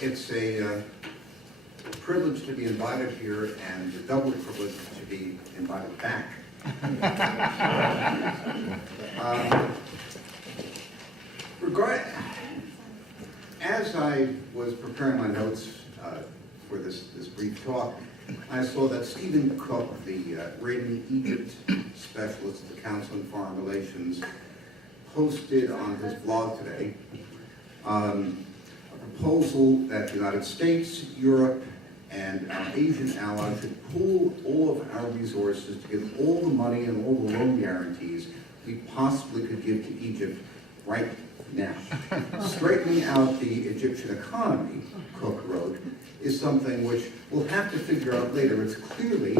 It's a privilege to be invited here and a double privilege to be invited back. As I was preparing my notes for this brief talk, I saw that Stephen Cook, the reigning Egypt specialist at the Council on Foreign Relations, posted on his blog today a proposal that the United States, Europe, and our Asian allies should pool all of our resources to give all the money and all the loan guarantees we possibly could give to Egypt right now. Straightening out the Egyptian economy, Cook wrote, is something which we'll have to figure out later. It's clearly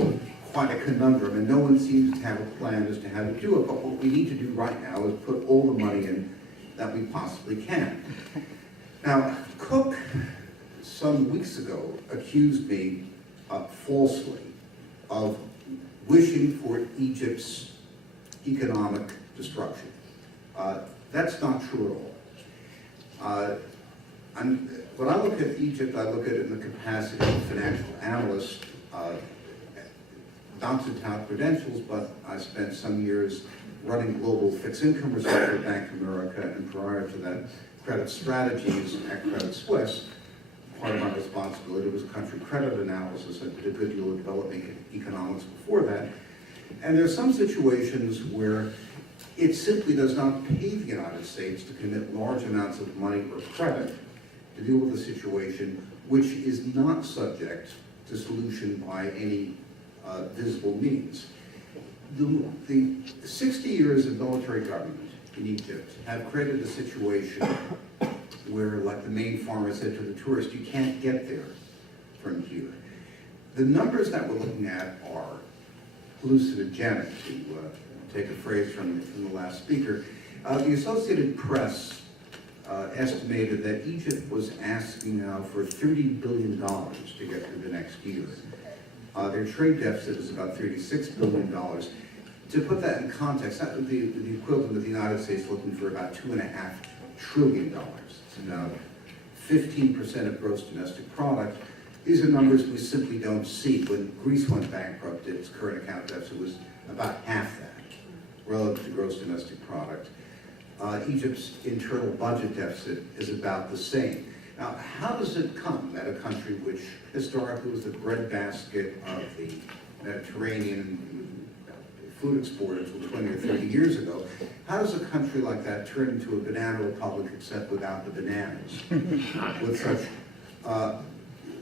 quite a conundrum, and no one seems to have a plan as to how to do it. But what we need to do right now is put all the money in that we possibly can. Now, Cook, some weeks ago, accused me falsely of wishing for Egypt's economic destruction. That's not true at all. When I look at Egypt, I look at it in the capacity of a financial analyst, not to tout credentials, but I spent some years running global fixed income research at Bank of America, and prior to that, credit strategies at Credit Suisse. Part of my responsibility was country credit analysis. I did a good deal of developing economics before that. And there are some situations where it simply does not pay the United States to commit large amounts of money or credit to deal with a situation which is not subject to solution by any visible means. The 60 years of military government in Egypt have created a situation where, like the main farmer said to the tourist, you can't get there from here. The numbers that we're looking at are hallucinogenic, to take a phrase from the last speaker. The Associated Press estimated that Egypt was asking now for $30 billion to get through the next year. Their trade deficit is about $36 billion. To put that in context, that would be the equivalent of the United States looking for about $2.5 trillion. It's about 15% of gross domestic product. These are numbers we simply don't see. When Greece went bankrupt, its current account deficit was about half that relative to gross domestic product. Egypt's internal budget deficit is about the same. Now, how does it come that a country which historically was the breadbasket of the Mediterranean food exporter until 20 or 30 years ago, how does a country like that turn into a banana republic except without the bananas, with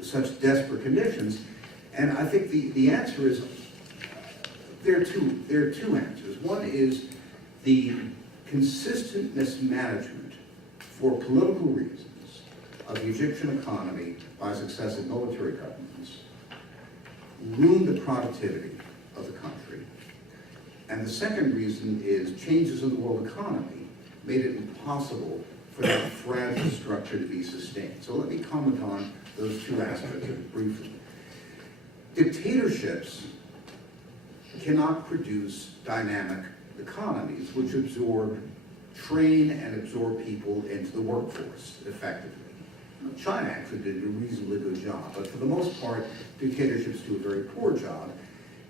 such desperate conditions? And I think the answer is, there are two answers. One is the consistent mismanagement for political reasons of the Egyptian economy by successive military governments ruined the productivity of the country. And the second reason is changes in the world economy made it impossible for that fragile structure to be sustained. So let me comment on those two aspects of it briefly. Dictatorships cannot produce dynamic economies which train and absorb people into the workforce effectively. China actually did a reasonably good job, but for the most part, dictatorships do a very poor job.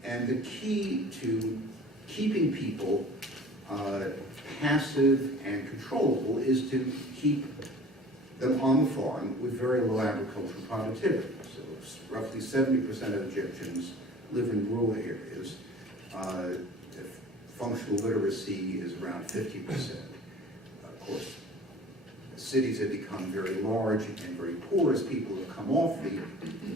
And the key to keeping people passive and controllable is to keep them on the farm with very low agricultural productivity. So roughly 70% of Egyptians live in rural areas. Functional literacy is around 50%. Of course, cities have become very large and very poor as people have come off the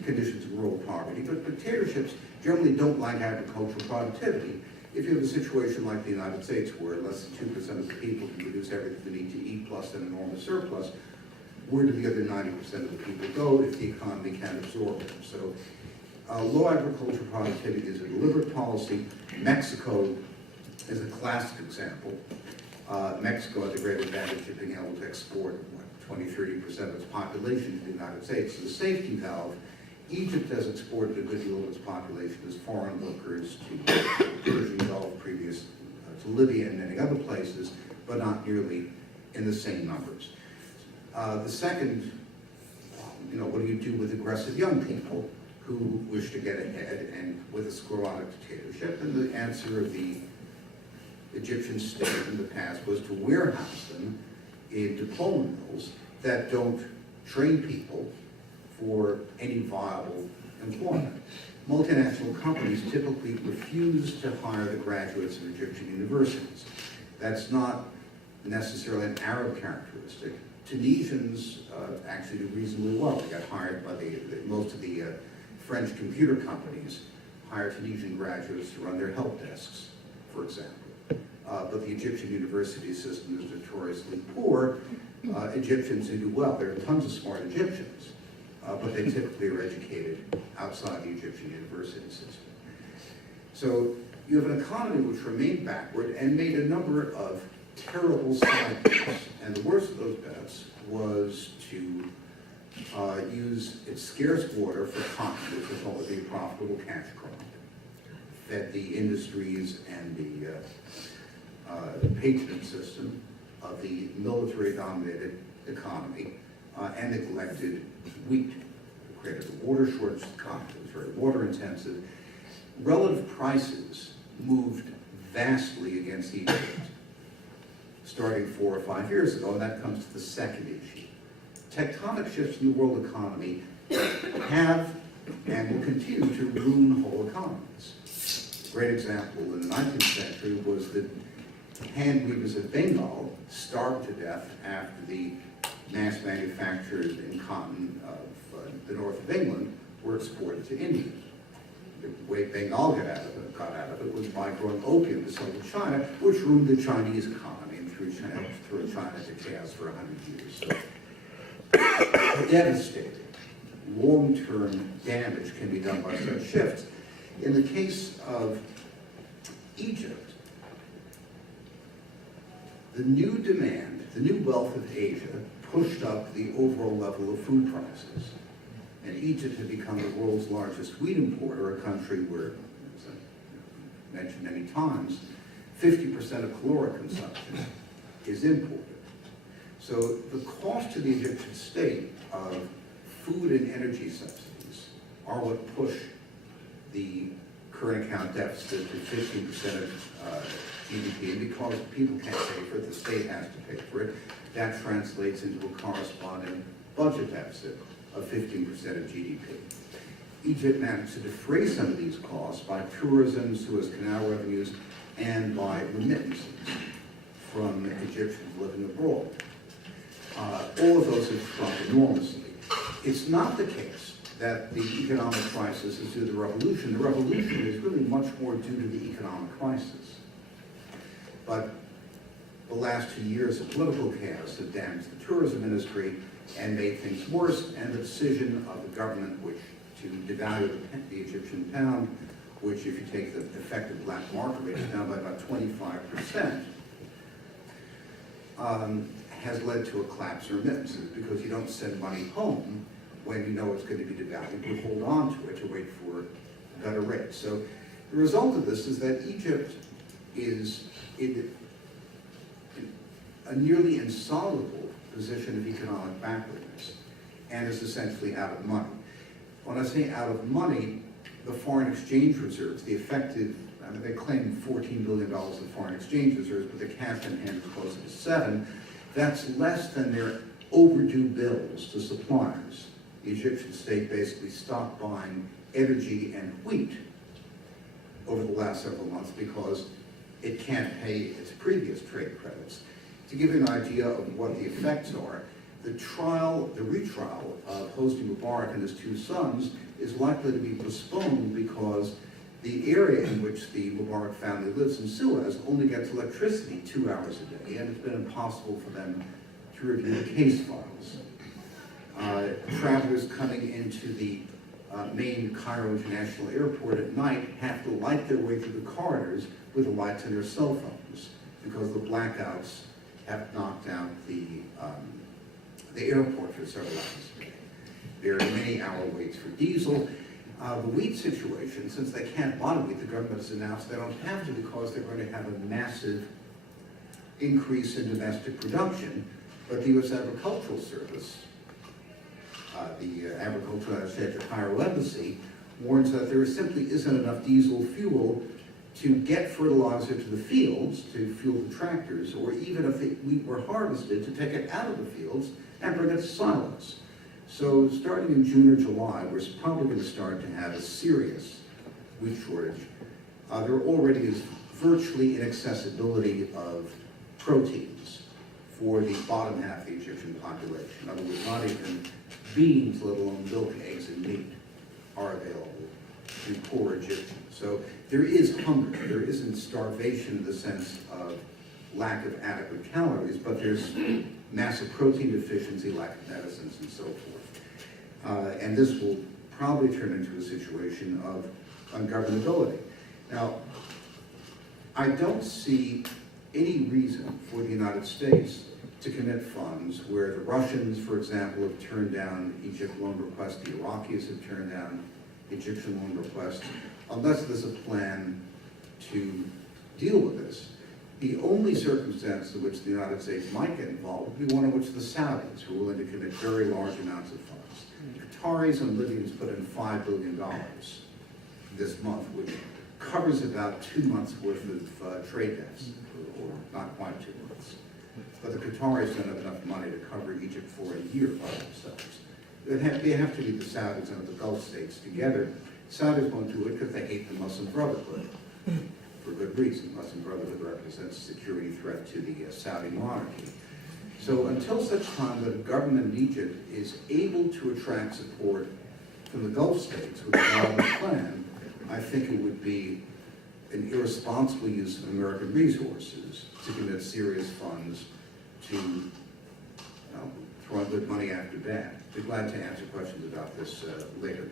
conditions of rural poverty. But dictatorships generally don't like agricultural productivity. If you have a situation like the United States where less than 2% of the people can produce everything they need to eat plus an enormous surplus, where do the other 90% of the people go if the economy can't absorb them? So low agricultural productivity is a deliberate policy. Mexico is a classic example. Mexico has a great advantage of being able to export 20–30% of its population to the United States as a safety valve. Egypt has exported a good deal of its population as foreign workers to Persian Gulf, previous to Libya and many other places, but not nearly in the same numbers. The second what do you do with aggressive young people who wish to get ahead and with a sclerotic dictatorship? And the answer of the Egyptian state in the past was to warehouse them in diploma mills that don't train people for any viable employment. Multinational companies typically refuse to hire the graduates of Egyptian universities. That's not necessarily an Arab characteristic. Tunisians actually do reasonably well. They got hired by most of the French computer companies hire Tunisian graduates to run their help desks, for example. But the Egyptian university system is notoriously poor. Egyptians who do well. There are tons of smart Egyptians, but they typically are educated outside the Egyptian university system. So you have an economy which remained backward and made a number of terrible side bets. And the worst of those bets was to use its scarce water for cotton, which was thought to be a profitable cash crop, fed the industries and the patronage system of the military-dominated economy, and neglected wheat. It created a water shortage economy. It was very water-intensive. Relative prices moved vastly against Egypt, starting 4 or 5 years ago, and that comes to the second issue. Tectonic shifts in the world economy have and will continue to ruin whole economies. A great example in the 19th century was that hand weavers of Bengal starved to death after the mass manufactured in cotton of the north of England were exported to India. The way Bengal got out of it was by growing opium to sell to China, which ruined the Chinese economy and threw China to chaos for 100 years. So, devastating, long-term damage can be done by such shifts. In the case of Egypt, the new demand, the new wealth of Asia, pushed up the overall level of food prices. And Egypt had become the world's largest wheat importer, a country where, as I mentioned many times, 50% of caloric consumption is imported. So the cost to the Egyptian state of food and energy subsidies are what push the current account deficit to 15% of GDP, and because people can't pay for it, the state has to pay for it. That translates into a corresponding budget deficit of 15% of GDP. Egypt managed to defray some of these costs by tourism, Suez Canal revenues, and by remittances from Egyptians living abroad. All of those have shrunk enormously. It's not the case that the economic crisis is due to the revolution. The revolution is really much more due to the economic crisis. But the last 2 years of political chaos have damaged the tourism industry and made things worse, and the decision of the government to devalue the Egyptian pound, which if you take the effective black market rate is down by about 25%, has led to a collapse in remittances, because you don't send money home when you know it's going to be devalued. You hold on to it to wait for a better rate. So the result of this is that Egypt is in a nearly insoluble position of economic backwardness and is essentially out of money. When I say out of money, the foreign exchange reserves, the effective, they claim $14 billion in foreign exchange reserves, but the cash in hand is closer to $7. That's less than their overdue bills to suppliers. The Egyptian state basically stopped buying energy and wheat over the last several months because it can't pay its previous trade credits. To give you an idea of what the effects are, the retrial of Hosni Mubarak and his 2 sons is likely to be postponed because the area in which the Mubarak family lives in Suez only gets electricity 2 hours a day, and it's been impossible for them to review the case files. Travelers coming into the main Cairo International Airport at night have to light their way through the corridors with the lights on their cell phones because the blackouts have knocked out the airport for several hours a day. There are many hour waits for diesel. The wheat situation, since they can't buy wheat, the government has announced they don't have to because they're going to have a massive increase in domestic production. But the U.S. Agricultural Service the Agricultural State Cairo Embassy warns that there simply isn't enough diesel fuel to get fertilizer to the fields, to fuel the tractors, or even if the wheat were harvested, to take it out of the fields and bring it to silos. So starting in June or July, we're probably going to start to have a serious wheat shortage. There already is virtually inaccessibility of proteins for the bottom half of the Egyptian population. In other words, not even beans, let alone milk, eggs, and meat are available to poor Egyptians. So there is hunger. There isn't starvation in the sense of lack of adequate calories, but there's massive protein deficiency, lack of medicines, and so forth. And this will probably turn into a situation of ungovernability. Now, I don't see any reason for the United States to commit funds where the Russians, for example, have turned down Egypt loan requests, the Iraqis have turned down Egyptian loan requests, unless there's a plan to deal with this. The only circumstance in which the United States might get involved would be one in which the Saudis are willing to commit very large amounts of funds. Qataris and Libyans put in $5 billion this month, which covers about 2 months' worth of trade deficit, or not quite 2 months. But the Qataris don't have enough money to cover Egypt for a year by themselves. They have to be the Saudis and the Gulf states together. Saudis won't do it because they hate the Muslim Brotherhood, for good reason. Muslim Brotherhood represents a security threat to the Saudi monarchy. So until such time that a government in Egypt is able to attract support from the Gulf states with a valid plan, I think it would be an irresponsible use of American resources to commit serious funds to throwing good money after bad. Be glad to answer questions about this later.